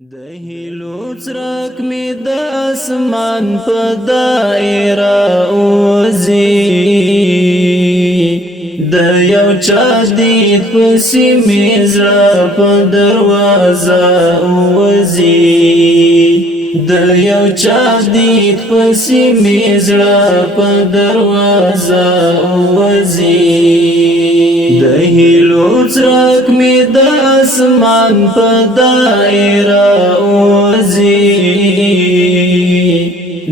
د هیلو څرک می د اسمان په دایره اوزی د یو چا دید پسی می زړه په دروازه اوزی د یو چا دید پسی می زړه په دروازه اوزی د هیلو څرک می د اسمان په دایره اوزی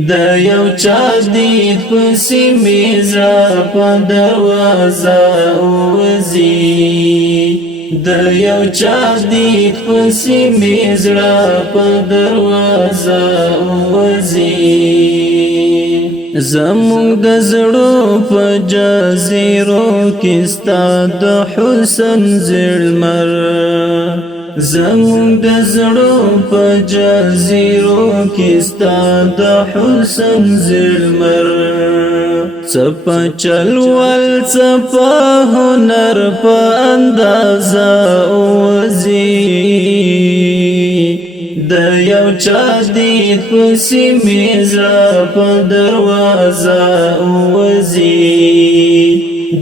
د یو چا دید پسی می زړه په دروازه اوزی د یو چا دید پسی می زړه په دروازه اوزی زمونږ د زړو په جزیرو کې ستا د حسن زړمر زمونږ د زړو په جزیرو کې ستا د حسن زړمر څه په چلول څه په هنر په اندازه اوزی د یو چا دید پسی می زړه په دروازه اوزی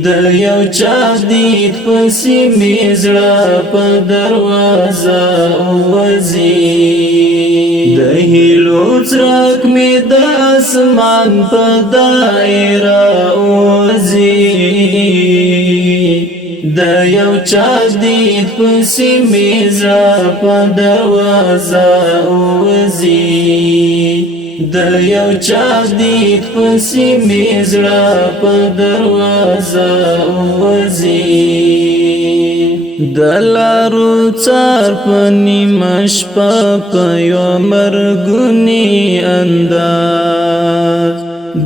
د یو چا دید پسی می زړه په دروازه اوزی د هیلو څرک می د اسمان په دایره اوزی د یو چا دید پسی می زړه په دروازه اوزی د یو چا دید پسی می زړه په دروازه اوزی د لارو څار په نیمه شپه په یو مرګونی انداز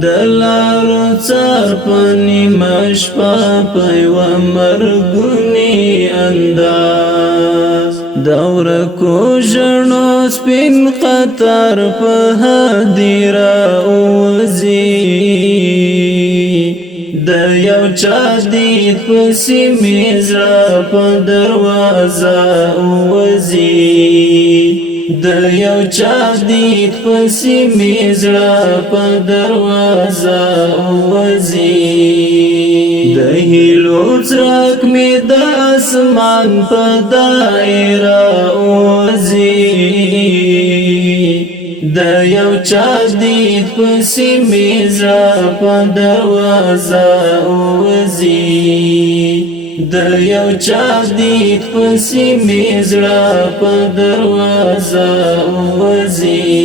د لارو څار په نیمه شپه په یو مرګونی انداز دور کو ژړو سپین قطار په هدیره اوزی د یو چا دید پسی می زړه په دروازه اوزی د یو چا دید پسی می زړه په دروازه اوزی د هیلو څرک می د اسمان په دایره اوزی د یو چا دید پسی می زړه په دروازه اوزی د یو چا دید پسی می زړه په دروازه اوزی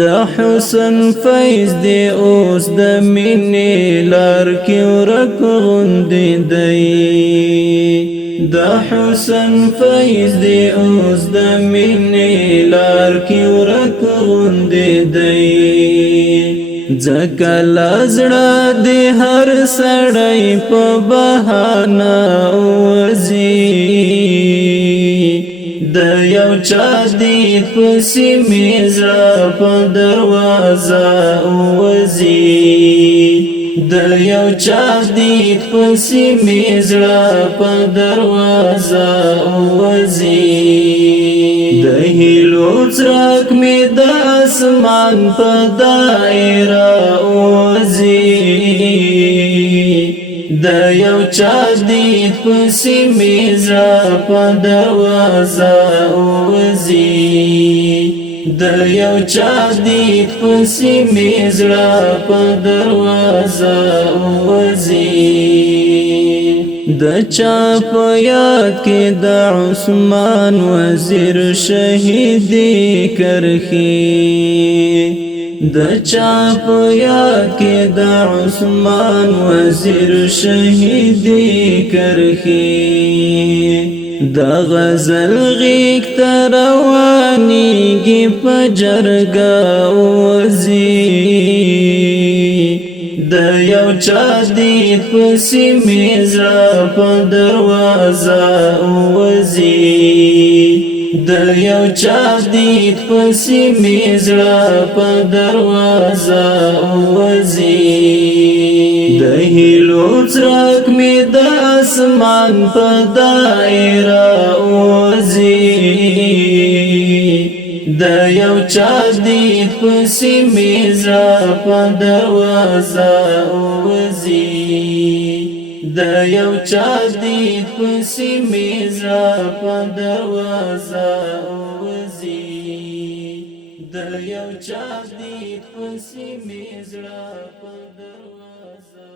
د حسن فیض دی اوس د مینې لار کې ورک غوندې دی د حسن فیض دی اوس د مینې لار کې ورک غوندې دی ځکه لزړه دی هر سړی په بهانه اوزی د یو چا دید پسی می زړه په دروازه اوزی د یو چا دید پسی می زړه په دروازه اوزی د هیلو څرک می د اسمان په دایره اوزی د یو چا دید پسی می زړه په دروازه اوزی د یو چا دید پسی می زړه په دروازه اوزی د چا په یاد کې د عثمان وزیر شهیدی کرخی د چا په یاد کې د عثمان وزیر شهیدی کرخی د غزل غیږ ته روانیږي په جرګه اوزی د یو چا دید پسی می زړه په دروازه اوزی د یو چا دید پسی میزړه په دروازه وزي د هیلو څرک می د اسمان په دایره وزي د یو چا دید پسی میزړه په دروازه وزي د یو چا دید پسی میزړه په دروازه وزي د یو چا دید پسی میزړه په دروازه